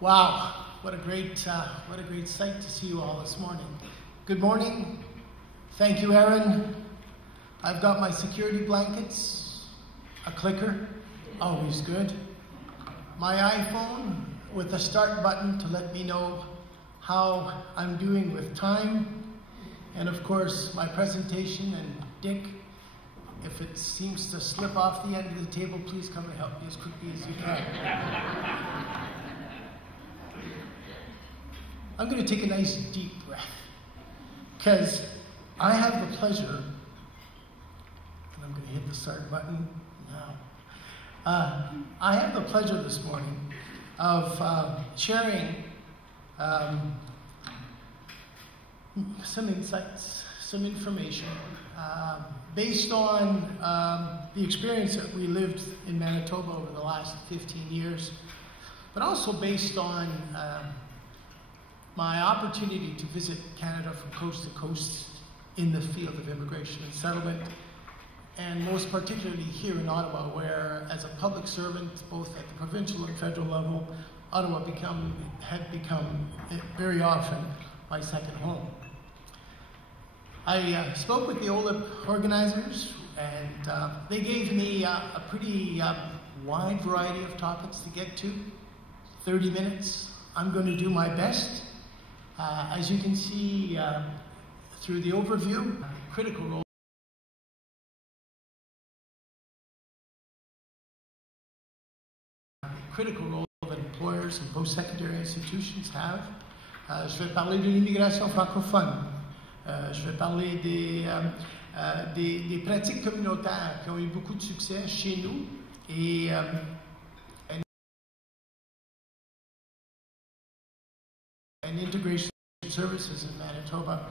Wow, what a great sight to see you all this morning. Good morning. Thank you, Aaron. I've got my security blankets, a clicker, always good. My iPhone with a start button to let me know how I'm doing with time. And of course, my presentation, and Dick, if it seems to slip off the end of the table, please come and help me as quickly as you can. I'm going to take a nice deep breath, because I have the pleasure, and I'm going to hit the start button now. I have the pleasure this morning of sharing some insights, some information, based on the experience that we lived in Manitoba over the last 15 years, but also based on my opportunity to visit Canada from coast to coast in the field of immigration and settlement, and most particularly here in Ottawa, where as a public servant, both at the provincial and federal level, Ottawa had become very often my second home. I spoke with the OLIP organizers, and they gave me a pretty wide variety of topics to get to. 30 minutes. I'm going to do my best. As you can see through the overview, critical role that employers and post-secondary institutions have. Je vais parler de l'immigration francophone. Je vais parler des pratiques communautaires qui ont eu beaucoup de succès chez nous et integration services in Manitoba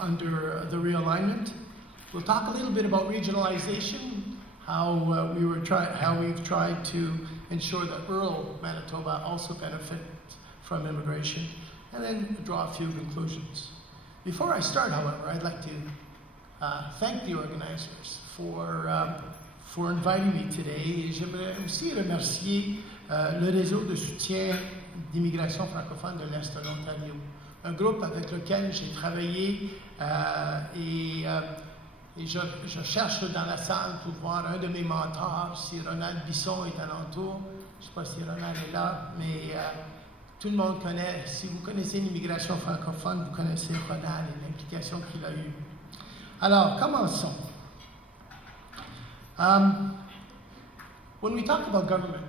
under the realignment. We'll talk a little bit about regionalization, how we've tried to ensure that rural Manitoba also benefits from immigration, and then draw a few conclusions. Before I start, however, I'd like to thank the organizers for inviting me today. Et j'aimerais aussi remercier le réseau de soutien d'immigration francophone de l'Est de l'Ontario, un groupe avec lequel j'ai travaillé et je cherche dans la salle pour voir un de mes mentors, si Ronald Bisson est alentour. Je ne sais pas si Ronald est là, mais tout le monde connaît. Si vous connaissez l'immigration francophone, vous connaissez Ronald et l'implication qu'il a eue. Alors, commençons. When we talk about government,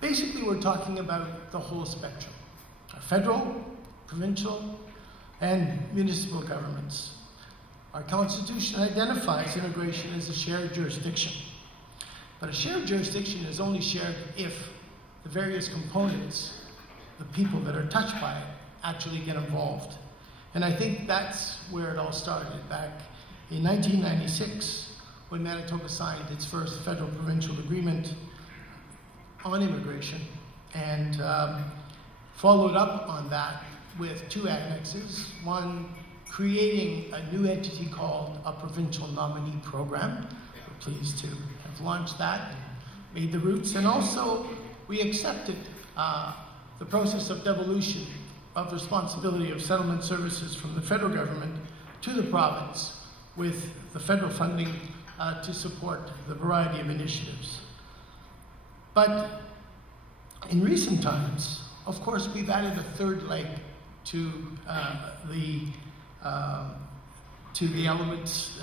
basically we're talking about the whole spectrum. Our federal, provincial, and municipal governments. Our Constitution identifies immigration as a shared jurisdiction. But a shared jurisdiction is only shared if the various components, the people that are touched by it, actually get involved. And I think that's where it all started back in 1996, when Manitoba signed its first federal-provincial agreement on immigration, and followed up on that with two annexes, one creating a new entity called a Provincial Nominee Program. We're pleased to have launched that, made the roots, and also we accepted the process of devolution of responsibility of settlement services from the federal government to the province, with the federal funding to support the variety of initiatives. But in recent times, of course, we've added a third leg to the elements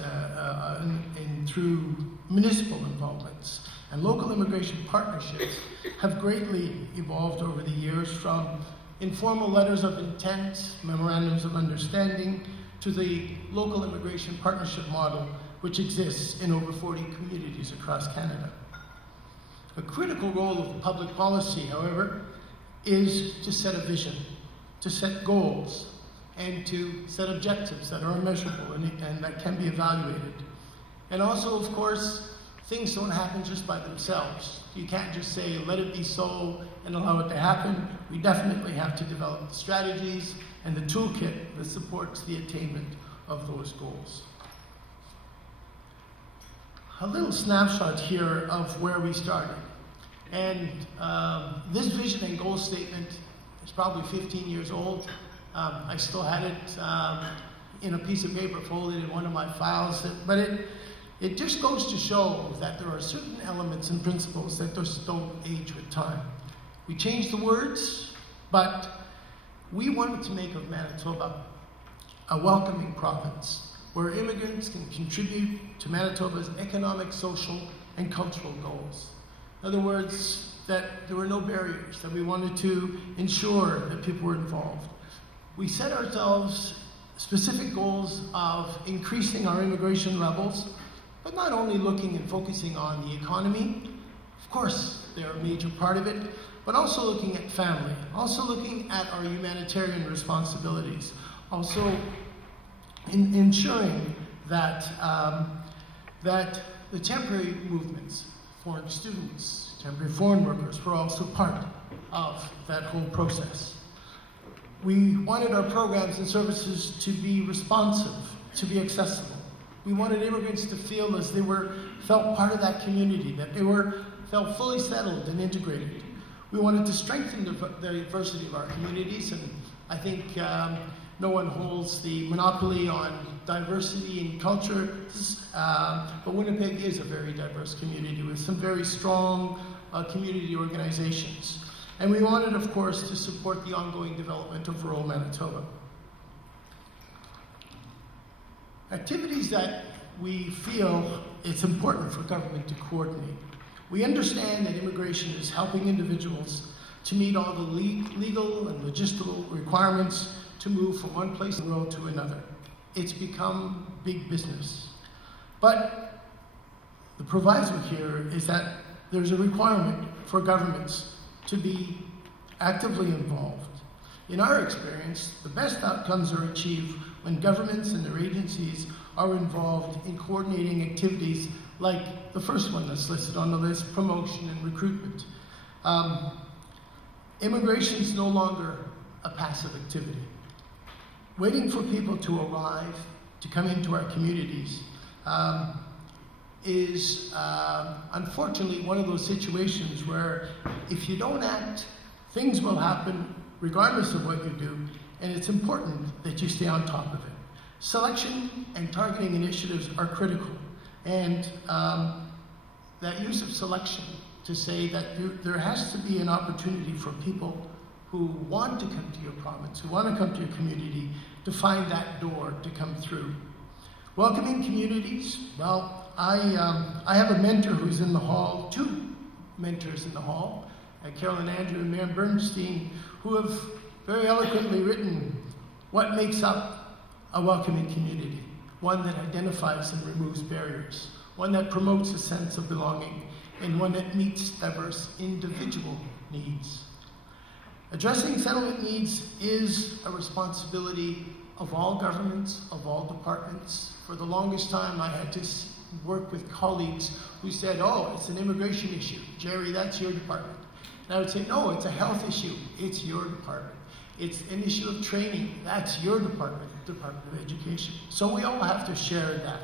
through municipal involvements. And local immigration partnerships have greatly evolved over the years, from informal letters of intent, memorandums of understanding, to the local immigration partnership model, which exists in over 40 communities across Canada. A critical role of public policy, however, is to set a vision, to set goals, and to set objectives that are measurable and that can be evaluated. And also, of course, things don't happen just by themselves. You can't just say, let it be so, and allow it to happen. We definitely have to develop the strategies and the toolkit that supports the attainment of those goals. A little snapshot here of where we started. And this vision and goal statement is probably 15 years old. I still had it in a piece of paper folded in one of my files, but it just goes to show that there are certain elements and principles that just don't age with time. We changed the words, but we wanted to make of Manitoba a welcoming province where immigrants can contribute to Manitoba's economic, social, and cultural goals. In other words, that there were no barriers, that we wanted to ensure that people were involved. We set ourselves specific goals of increasing our immigration levels, but not only looking and focusing on the economy, of course they're a major part of it, but also looking at family, also looking at our humanitarian responsibilities, also ensuring that, that the temporary movements, foreign students, temporary foreign workers, were also part of that whole process. We wanted our programs and services to be responsive, to be accessible. We wanted immigrants to feel as they felt part of that community, that they felt fully settled and integrated. We wanted to strengthen the diversity of our communities, and I think no one holds the monopoly on diversity and culture, but Winnipeg is a very diverse community with some very strong community organizations. And we wanted, of course, to support the ongoing development of rural Manitoba. Activities that we feel it's important for government to coordinate. We understand that immigration is helping individuals to meet all the legal and logistical requirements to move from one place in the world to another. It's become big business. But the proviso here is that there's a requirement for governments to be actively involved. In our experience, the best outcomes are achieved when governments and their agencies are involved in coordinating activities like the first one that's listed on the list, promotion and recruitment. Immigration is no longer a passive activity. Waiting for people to arrive, to come into our communities, is unfortunately one of those situations where if you don't act, things will happen regardless of what you do, and it's important that you stay on top of it. Selection and targeting initiatives are critical, and that use of selection to say that there has to be an opportunity for people who want to come to your province, who want to come to your community, to find that door to come through. Welcoming communities, well, I have a mentor who's in the hall, two mentors in the hall, Carol and Andrew and Mary Bernstein, who have very eloquently written what makes up a welcoming community, one that identifies and removes barriers, one that promotes a sense of belonging, and one that meets diverse individual needs. Addressing settlement needs is a responsibility of all governments, of all departments. For the longest time, I had to work with colleagues who said, oh, it's an immigration issue. Gerry, that's your department. And I would say, no, it's a health issue. It's your department. It's an issue of training. That's your department, Department of Education. So we all have to share that.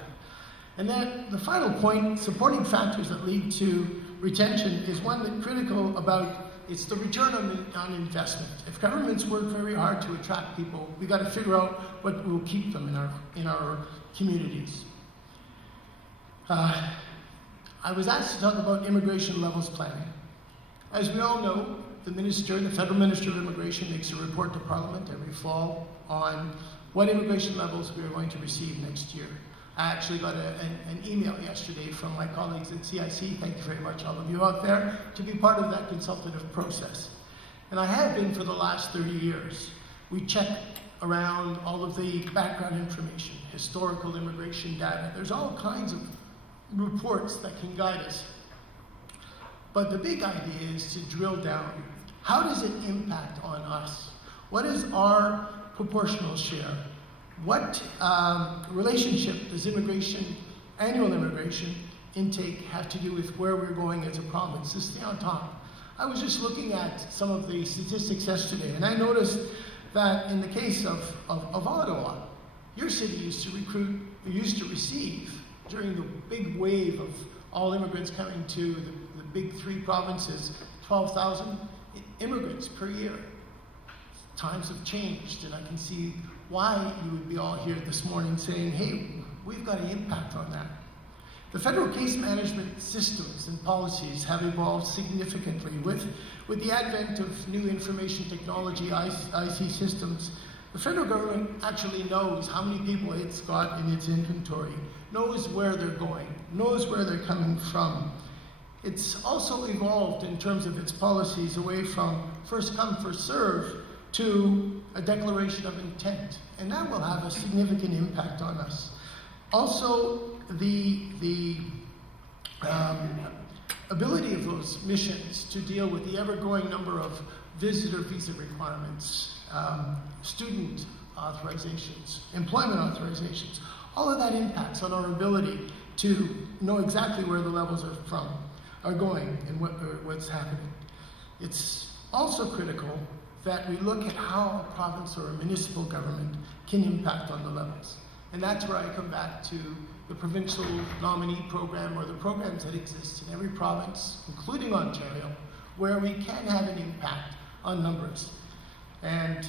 And then the final point, supporting factors that lead to retention, is one that's critical about it's the return on investment. If governments work very hard to attract people, we've got to figure out what will keep them in our communities. I was asked to talk about immigration levels planning. As we all know, the Federal Minister of Immigration makes a report to Parliament every fall on what immigration levels we are going to receive next year. I actually got an email yesterday from my colleagues at CIC, thank you very much all of you out there, to be part of that consultative process. And I have been for the last 30 years. We check around all of the background information, historical immigration data. There's all kinds of reports that can guide us. But the big idea is to drill down. How does it impact on us? What is our proportional share? What relationship does annual immigration intake have to do with where we're going as a province to stay on top? I was just looking at some of the statistics yesterday, and I noticed that in the case of Ottawa, your city used to receive, during the big wave of all immigrants coming to the big three provinces, 12,000 immigrants per year. Times have changed, and I can see why you would be all here this morning saying, hey, we've got an impact on that. The federal case management systems and policies have evolved significantly with the advent of new information technology, IC systems. The federal government actually knows how many people it's got in its inventory, knows where they're going, knows where they're coming from. It's also evolved in terms of its policies away from first come, first serve to a declaration of intent, and that will have a significant impact on us. Also, the ability of those missions to deal with the ever-growing number of visitor visa requirements, student authorizations, employment authorizations, all of that impacts on our ability to know exactly where the levels are going and what's happening. It's also critical that we look at how a province or a municipal government can impact on the levels. And that's where I come back to the provincial nominee program, or the programs that exist in every province, including Ontario, where we can have an impact on numbers. And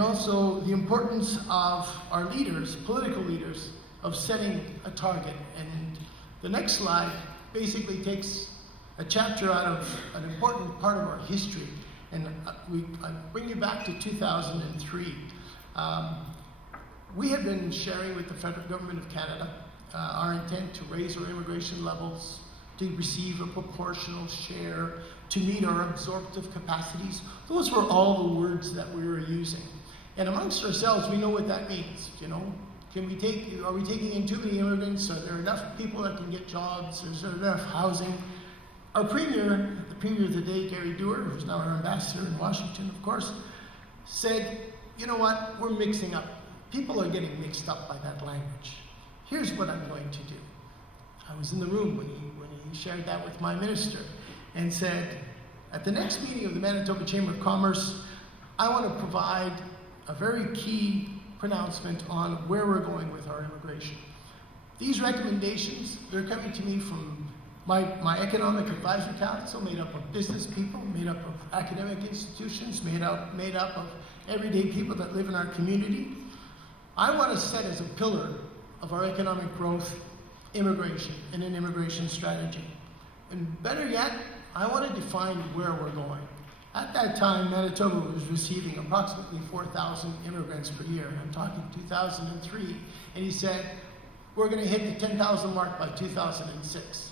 also the importance of our leaders, political leaders, of setting a target. And the next slide basically takes a chapter out of an important part of our history. And I bring you back to 2003. We have been sharing with the federal government of Canada our intent to raise our immigration levels, to receive a proportional share, to meet our absorptive capacities. Those were all the words that we were using. And amongst ourselves, we know what that means. You know, are we taking in too many immigrants? Are there enough people that can get jobs? Is there enough housing? Our premier, the premier of the day, Gerry, who's now our ambassador in Washington, of course, said, you know what, we're mixing up. People are getting mixed up by that language. Here's what I'm going to do. I was in the room when he shared that with my minister and said, at the next meeting of the Manitoba Chamber of Commerce, I want to provide a very key pronouncement on where we're going with our immigration. These recommendations, they're coming to me from my economic advisory council, made up of business people, made up of academic institutions, made up of everyday people that live in our community. I want to set as a pillar of our economic growth immigration and an immigration strategy. And better yet, I want to define where we're going. At that time, Manitoba was receiving approximately 4,000 immigrants per year. And I'm talking 2003. And he said, we're going to hit the 10,000 mark by 2006.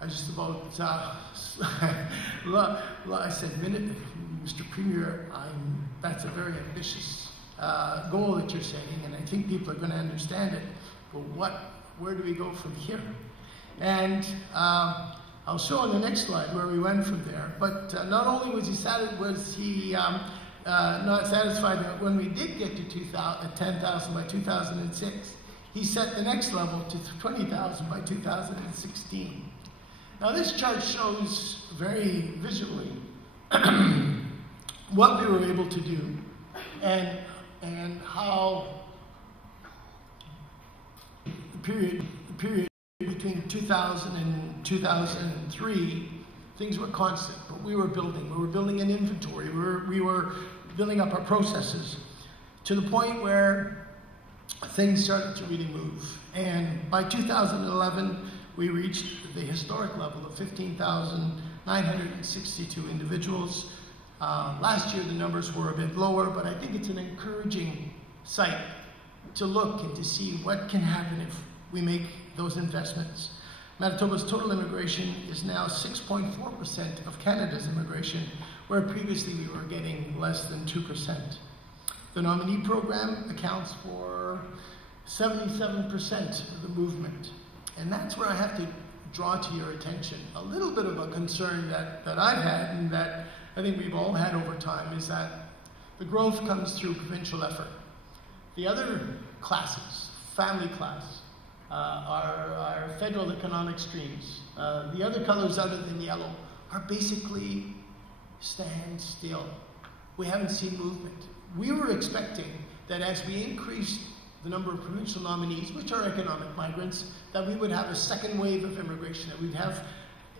I just about, I said, Mr. Premier, that's a very ambitious goal that you're setting, and I think people are going to understand it. But where do we go from here? And I'll show on the next slide where we went from there. But not only was he not satisfied that when we did get to 10,000 by 2006, he set the next level to 20,000 by 2016. Now this chart shows very visually what we were able to do and how the period between 2000 and 2003, things were constant, but we were building. We were building an inventory. We were building up our processes to the point where things started to really move. And by 2011, we reached the historic level of 15,962 individuals. Last year, the numbers were a bit lower, but I think it's an encouraging sight to look and to see what can happen if we make those investments. Manitoba's total immigration is now 6.4% of Canada's immigration, where previously we were getting less than 2%. The nominee program accounts for 77% of the movement. And that's where I have to draw to your attention a little bit of a concern that I've had and that I think we've all had over time, is that the growth comes through provincial effort. The other classes, family class, our federal economic streams, the other colors other than yellow, are basically stand still. We haven't seen movement. We were expecting that as we increased the number of provincial nominees, which are economic migrants, that we would have a second wave of immigration, that we'd have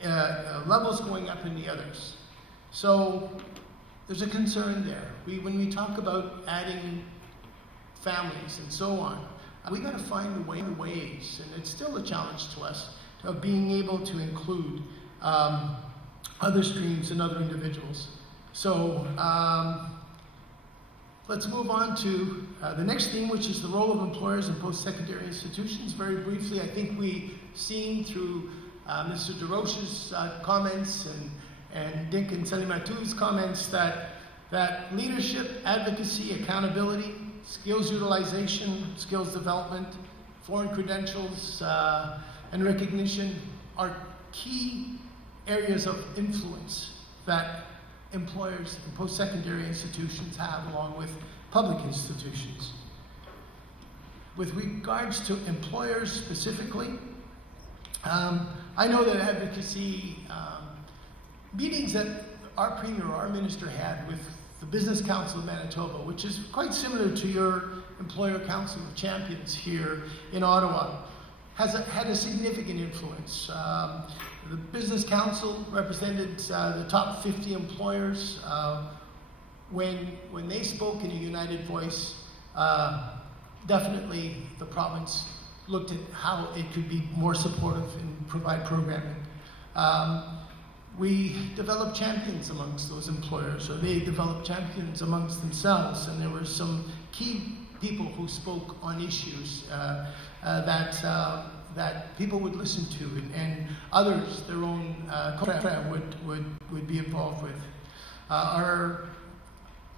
levels going up in the others. So there's a concern there. When we talk about adding families and so on, we got to find ways, and it's still a challenge to us, of being able to include other streams and other individuals. So let's move on to the next theme, which is the role of employers in post-secondary institutions. Very briefly, I think we've seen through Mr. DeRoche's comments and Dick and Salimatu's comments that leadership, advocacy, accountability, skills utilization, skills development, foreign credentials, and recognition are key areas of influence that employers in post-secondary institutions have, along with public institutions. With regards to employers specifically, I know that advocacy meetings that our Premier or our Minister had with the Business Council of Manitoba, which is quite similar to your Employer Council of Champions here in Ottawa, had a significant influence. The Business Council represented the top 50 employers. When they spoke in a united voice, definitely the province looked at how it could be more supportive and provide programming. We developed champions amongst those employers, or they developed champions amongst themselves, and there were some key people who spoke on issues that people would listen to, and others, their own would be involved with. Our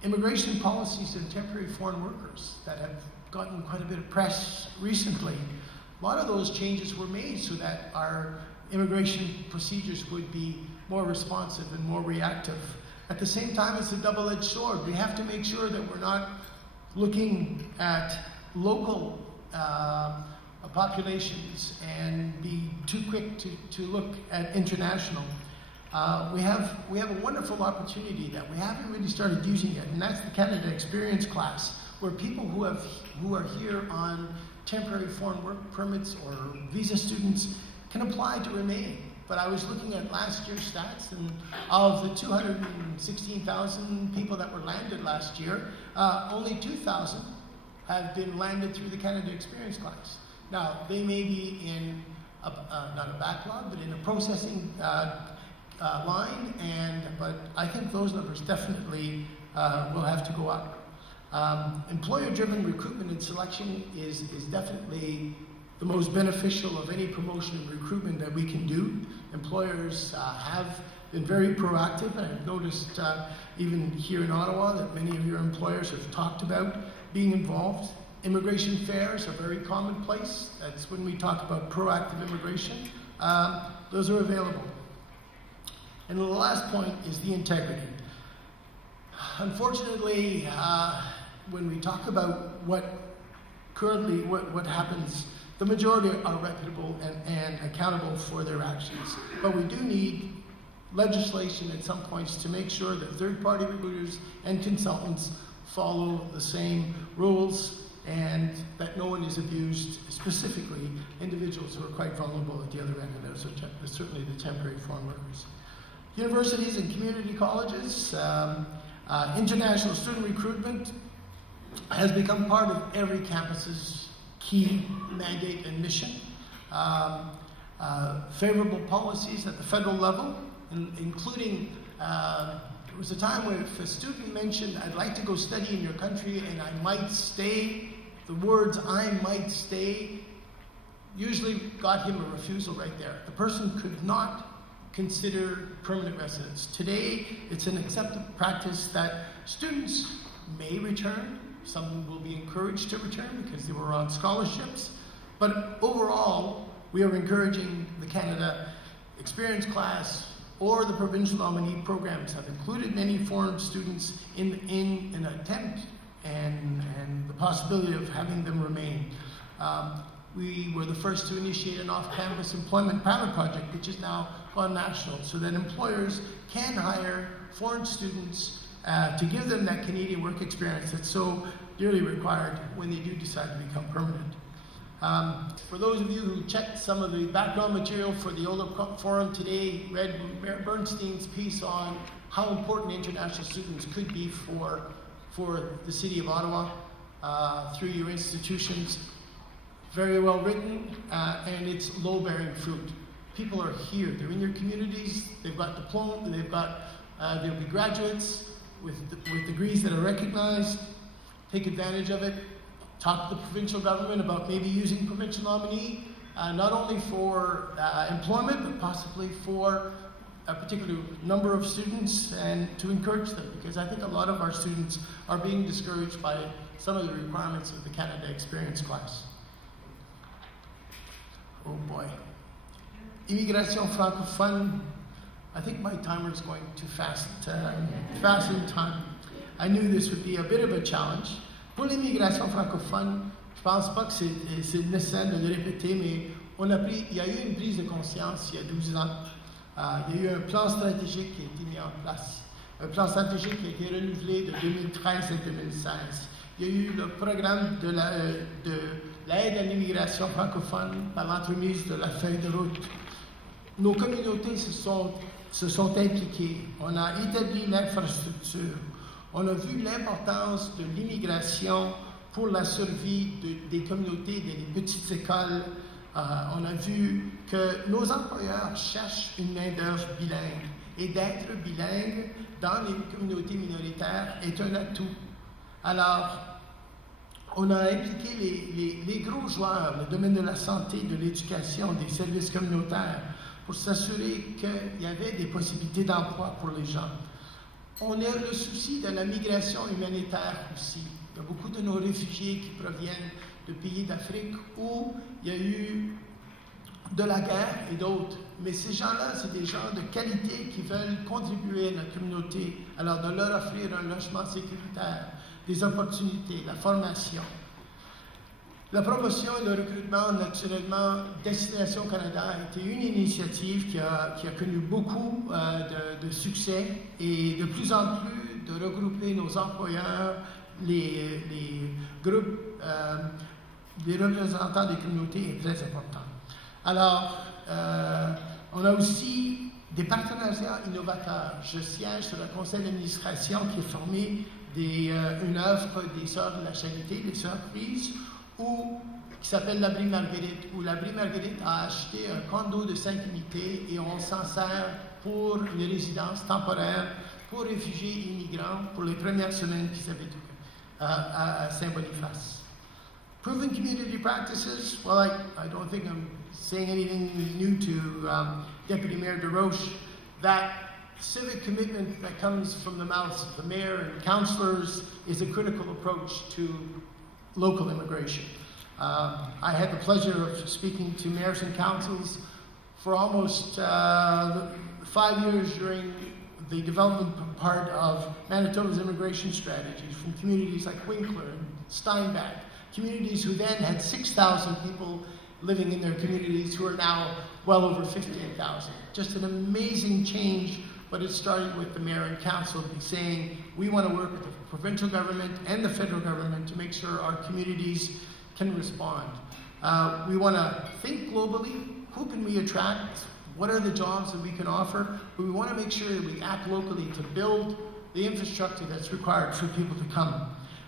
immigration policies and temporary foreign workers that have gotten quite a bit of press recently, a lot of those changes were made so that our immigration procedures would be more responsive and more reactive. At the same time, it's a double-edged sword. We have to make sure that we're not looking at local populations and be too quick to look at international. We have a wonderful opportunity that we haven't really started using yet, and that's the Canada Experience class, where people who are here on temporary foreign work permits or visa students can apply to remain. But I was looking at last year's stats, and of the 216,000 people that were landed last year, only 2,000 have been landed through the Canada Experience class. Now, they may be in, not a backlog, but in a processing line, but I think those numbers definitely will have to go up. Employer-driven recruitment and selection is definitely the most beneficial of any promotion and recruitment that we can do. Employers have been very proactive, and I've noticed even here in Ottawa that many of your employers have talked about being involved. Immigration fairs are very commonplace. That's when we talk about proactive immigration. Those are available. And the last point is the integrity. Unfortunately, when we talk about what happens, the majority are reputable and accountable for their actions. But we do need legislation at some points to make sure that third-party recruiters and consultants follow the same rules and that no one is abused, specifically individuals who are quite vulnerable at the other end, and those are certainly the temporary foreign workers. Universities and community colleges, international student recruitment has become part of every campus's key mandate and mission. Favorable policies at the federal level, including, there was a time where if a student mentioned, I'd like to go study in your country and I might stay, the words "I might stay" usually got him a refusal right there. The person could not consider permanent residence. Today, it's an accepted practice that students may return. Some will be encouraged to return because they were on scholarships. But overall, we are encouraging the Canada Experience class or the provincial nominee programs have included many foreign students in an attempt and the possibility of having them remain. We were the first to initiate an off-campus employment pilot project, which is now gone national, so that employers can hire foreign students to give them that Canadian work experience that's so dearly required when they do decide to become permanent. For those of you who checked some of the background material for the OLIP forum today, read Bernstein's piece on how important international students could be for the city of Ottawa through your institutions. Very well written, and it's low-bearing fruit. People are here. They're in your communities. They've got diplomas. There'll be graduates with degrees that are recognized. Take advantage of it. Talk to the provincial government about maybe using provincial nominee, not only for employment, but possibly for a particular number of students, and to encourage them, because I think a lot of our students are being discouraged by some of the requirements of the Canada Experience class. Oh boy. Immigration francophone. I think my timer is going too fast in time. I knew this would be a bit of a challenge. Pour l'immigration francophone, je pense pas que c'est nécessaire de le répéter, mais il y a eu une prise de conscience il y a 12 ans. Il y a eu un plan stratégique qui a été mis en place. Un plan stratégique qui a été renouvelé de 2013 à 2016. Il y a eu le programme de l'aide à l'immigration francophone par l'entremise de la feuille de route. Nos communautés se sont impliquées. On a établi l'infrastructure. On a vu l'importance de l'immigration pour la survie des communautés, des petites écoles. On a vu que nos employeurs cherchent une main-d'œuvre bilingue. Et d'être bilingue dans les communautés minoritaires est un atout. Alors, on a impliqué les gros joueurs, le domaine de la santé, de l'éducation, des services communautaires, pour s'assurer qu'il y avait des possibilités d'emploi pour les gens. On a le souci de la migration humanitaire aussi. Il y a beaucoup de nos réfugiés qui proviennent de pays d'Afrique où il y a eu de la guerre et d'autres. Mais ces gens-là, c'est des gens de qualité qui veulent contribuer à notre communauté. Alors, de leur offrir un logement sécuritaire, des opportunités, la formation. La promotion et le recrutement, naturellement, Destination Canada a été une initiative qui a connu beaucoup de succès, et de plus en plus de regrouper nos employeurs, les groupes, les représentants des communautés est très important. Alors, on a aussi des partenariats innovateurs. Je siège sur le conseil d'administration qui a formé une œuvre des Sœurs de la Charité, les Sœurs Prises, qui s'appelle l'Abri Marguerite, où l'Abri Marguerite a acheté un condo de 5 unités et on s'en sert pour les résidences temporaires pour réfugiés et immigrants pour les premières semaines qu'ils habitent à Saint-Boniface. Proven community practices, well, I don't think I'm saying anything new to Deputy Mayor DeRoche. That civic commitment that comes from the mouths of the mayor and councillors is a critical approach to local immigration. I had the pleasure of speaking to mayors and councils for almost 5 years during the development part of Manitoba's immigration strategies from communities like Winkler and Steinbach, communities who then had 6,000 people living in their communities who are now well over 15,000. Just an amazing change, but it started with the mayor and council saying, we want to work with the provincial government and the federal government to make sure our communities can respond. We want to think globally. Who can we attract? What are the jobs that we can offer? But we want to make sure that we act locally to build the infrastructure that's required for people to come.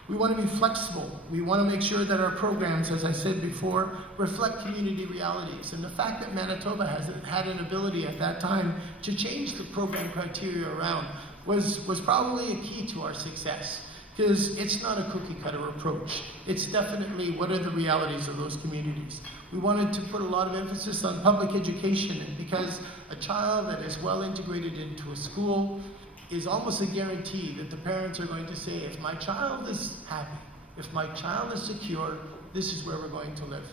We want to be flexible. We want to make sure that our programs, as I said before, reflect community realities. And the fact that Manitoba has had an ability at that time to change the program criteria around was probably a key to our success. Because it's not a cookie-cutter approach. It's definitely what are the realities of those communities. We wanted to put a lot of emphasis on public education, because a child that is well integrated into a school is almost a guarantee that the parents are going to say, if my child is happy, if my child is secure, this is where we're going to live.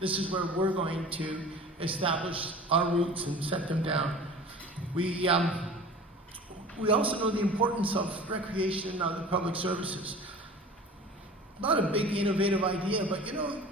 This is where we're going to establish our roots and set them down. We also know the importance of recreation and other public services. Not a big innovative idea, but you know,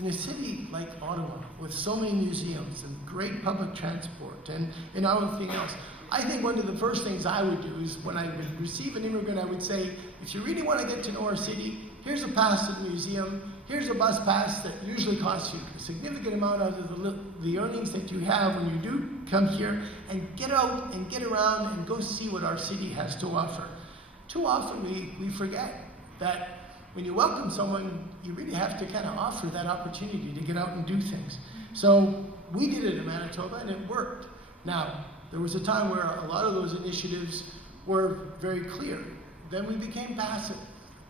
in a city like Ottawa, with so many museums and great public transport and everything else, I think one of the first things I would do is when I would receive an immigrant, I would say, if you really want to get to know our city, here's a pass to the museum, here's a bus pass that usually costs you a significant amount out of the earnings that you have when you do come here, and get out and get around and go see what our city has to offer. Too often we forget that when you welcome someone, you really have to kind of offer that opportunity to get out and do things. So we did it in Manitoba, and it worked. Now, there was a time where a lot of those initiatives were very clear. Then we became passive.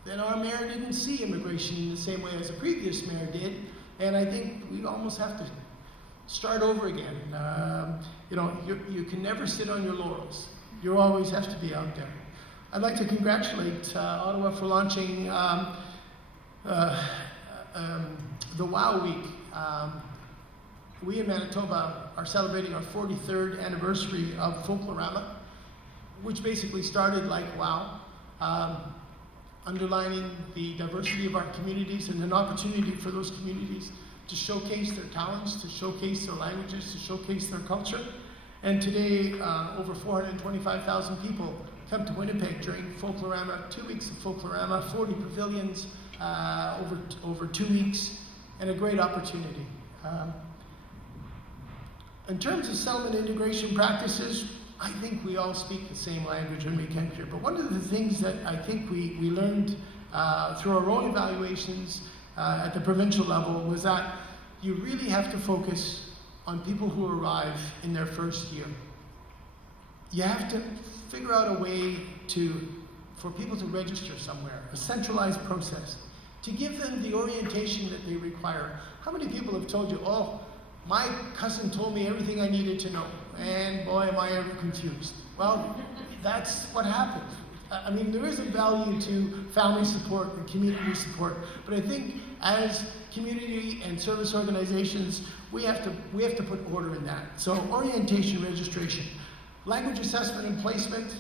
Then our mayor didn't see immigration in the same way as a previous mayor did, and I think we almost have to start over again. You can never sit on your laurels. You always have to be out there. I'd like to congratulate Ottawa for launching the WOW Week. We in Manitoba are celebrating our 43rd anniversary of Folklorama, which basically started like WOW, underlining the diversity of our communities and an opportunity for those communities to showcase their talents, to showcase their languages, to showcase their culture. And today, over 425,000 people come to Winnipeg during Folklorama, 2 weeks of Folklorama, 40 pavilions over 2 weeks, and a great opportunity. In terms of settlement integration practices, I think we all speak the same language when we come here. But one of the things that I think we learned through our own evaluations at the provincial level was that you really have to focus on people who arrive in their first year. You have to figure out a way for people to register somewhere, a centralized process, to give them the orientation that they require. How many people have told you, oh, my cousin told me everything I needed to know, and boy, am I ever confused. Well, that's what happens. I mean, there is a value to family support and community support, but I think as community and service organizations, we have to put order in that. So orientation, registration, language assessment and placement,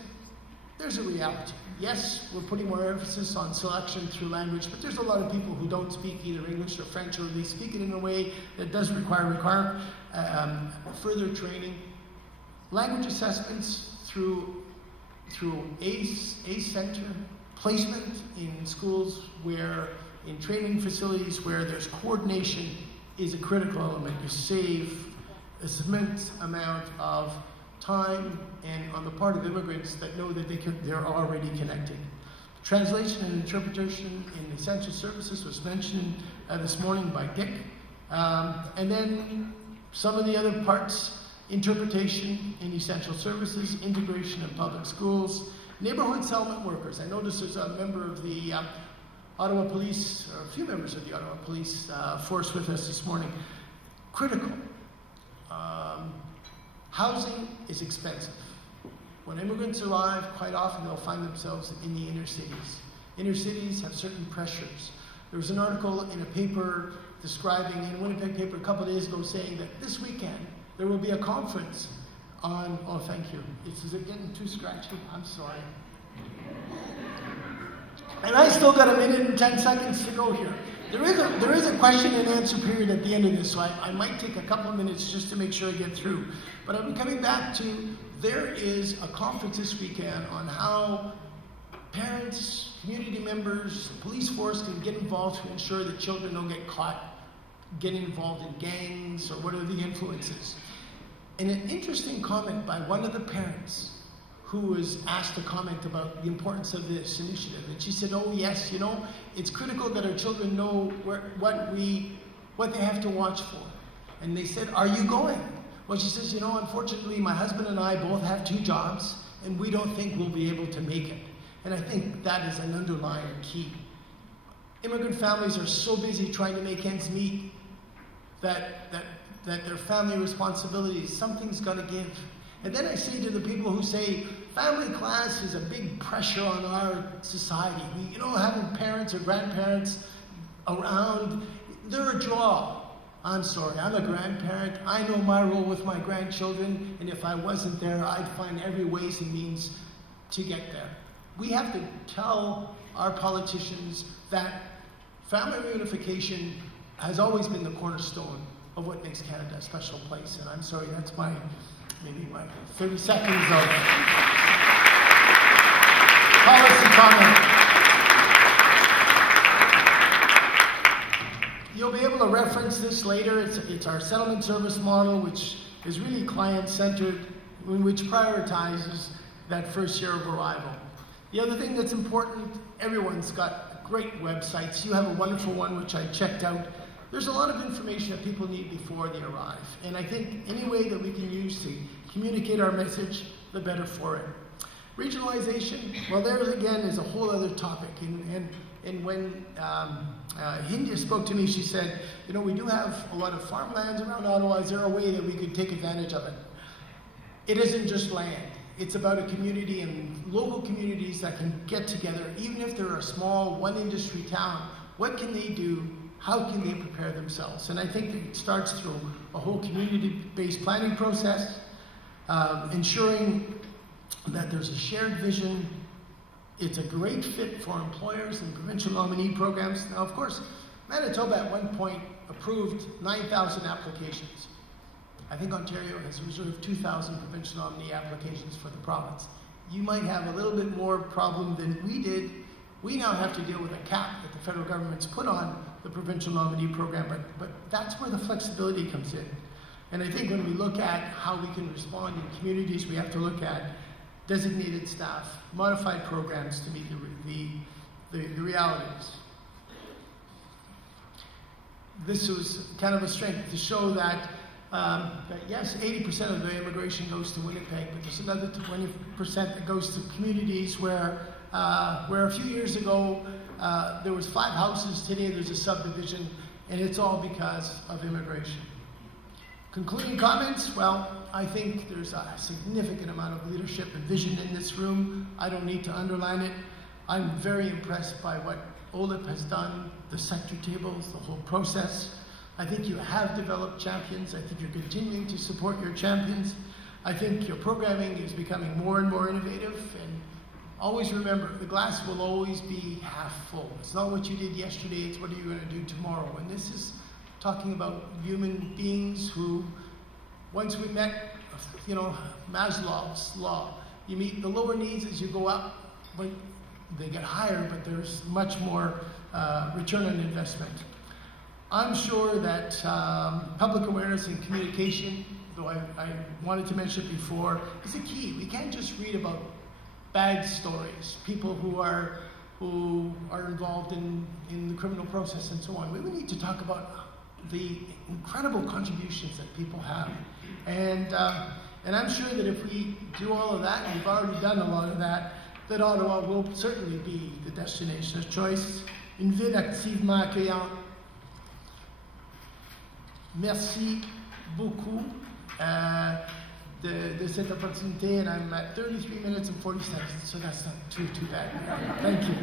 there's a reality. Yes, we're putting more emphasis on selection through language, but there's a lot of people who don't speak either English or French, or they speak it in a way that does require further training. Language assessments through ACE Center, placement in schools in training facilities where there's coordination is a critical element. You save a immense amount of time and on the part of immigrants that know that they're already connected. Translation and interpretation in essential services was mentioned this morning by Dick. And then some of the other parts, interpretation in essential services, integration in public schools, neighborhood settlement workers. I noticed there's a member of the Ottawa Police, or a few members of the Ottawa Police force with us this morning. Critical. Housing is expensive. When immigrants arrive, quite often they'll find themselves in the inner cities. Inner cities have certain pressures. There was an article in a paper describing, in a Winnipeg paper a couple of days ago, saying that this weekend there will be a conference on, oh thank you, is it getting too scratchy? I'm sorry. And I still got 1 minute and 10 seconds to go here. There is a question and answer period at the end of this, so I might take a couple of minutes just to make sure I get through. But I'm coming back to, there is a conference this weekend on how parents, community members, the police force can get involved to ensure that children don't get caught getting involved in gangs or what are the influences. And an interesting comment by one of the parents who was asked to comment about the importance of this initiative. And she said, oh yes, it's critical that our children know what they have to watch for. And they said, are you going? Well, she says, unfortunately, my husband and I both have 2 jobs, and we don't think we'll be able to make it. And I think that is an underlying key. Immigrant families are so busy trying to make ends meet that their family responsibilities, something's got to give. And then I say to the people who say, family class is a big pressure on our society. Having parents or grandparents around, they're a draw. I'm sorry, I'm a grandparent. I know my role with my grandchildren, and if I wasn't there, I'd find every ways and means to get there. We have to tell our politicians that family reunification has always been the cornerstone of what makes Canada a special place. And I'm sorry, that's maybe my 30 seconds of policy comment. You'll be able to reference this later. It's our settlement service model, which is really client-centered, which prioritizes that first year of arrival. The other thing that's important, everyone's got great websites. You have a wonderful one, which I checked out. There's a lot of information that people need before they arrive. And I think any way that we can use to communicate our message, the better for it. Regionalization, well, there again is a whole other topic. And when Hindia spoke to me, she said, you know, we do have a lot of farmlands around Ottawa. Is there a way that we could take advantage of it? It isn't just land. It's about a community and local communities that can get together, even if they're a small one-industry town. What can they do? How can they prepare themselves? And I think it starts through a whole community-based planning process, ensuring that there's a shared vision. It's a great fit for employers and provincial nominee programs. Now, of course, Manitoba at one point approved 9,000 applications. I think Ontario has reserved 2,000 provincial nominee applications for the province. You might have a little bit more problem than we did. We now have to deal with a cap that the federal government's put on the provincial nominee program, but that's where the flexibility comes in. And I think when we look at how we can respond in communities, we have to look at designated staff, modified programs to meet the realities. This was kind of a strength to show that yes, 80% of the immigration goes to Winnipeg, but there's another 20% that goes to communities where a few years ago there was 5 houses. Today there's a subdivision, and it's all because of immigration. Concluding comments, well, I think there's a significant amount of leadership and vision in this room. I don't need to underline it. I'm very impressed by what OLIP has done, the sector tables, the whole process. I think you have developed champions. I think you're continuing to support your champions. I think your programming is becoming more and more innovative. And always remember, the glass will always be half full. It's not what you did yesterday, it's what are you going to do tomorrow. And this is talking about human beings who, once we met, you know, Maslow's law, you meet the lower needs as you go up, but they get higher, but there's much more return on investment. I'm sure that public awareness and communication, though I wanted to mention it before, is a key. We can't just read about bad stories, people who are involved in the criminal process and so on. We need to talk about the incredible contributions that people have. And I'm sure that if we do all of that, and we've already done a lot of that, that Ottawa will certainly be the destination of choice. Une ville activement accueillante. Merci beaucoup de cette opportunité, and I'm at 33 minutes and 40 seconds, so that's not too bad. Thank you.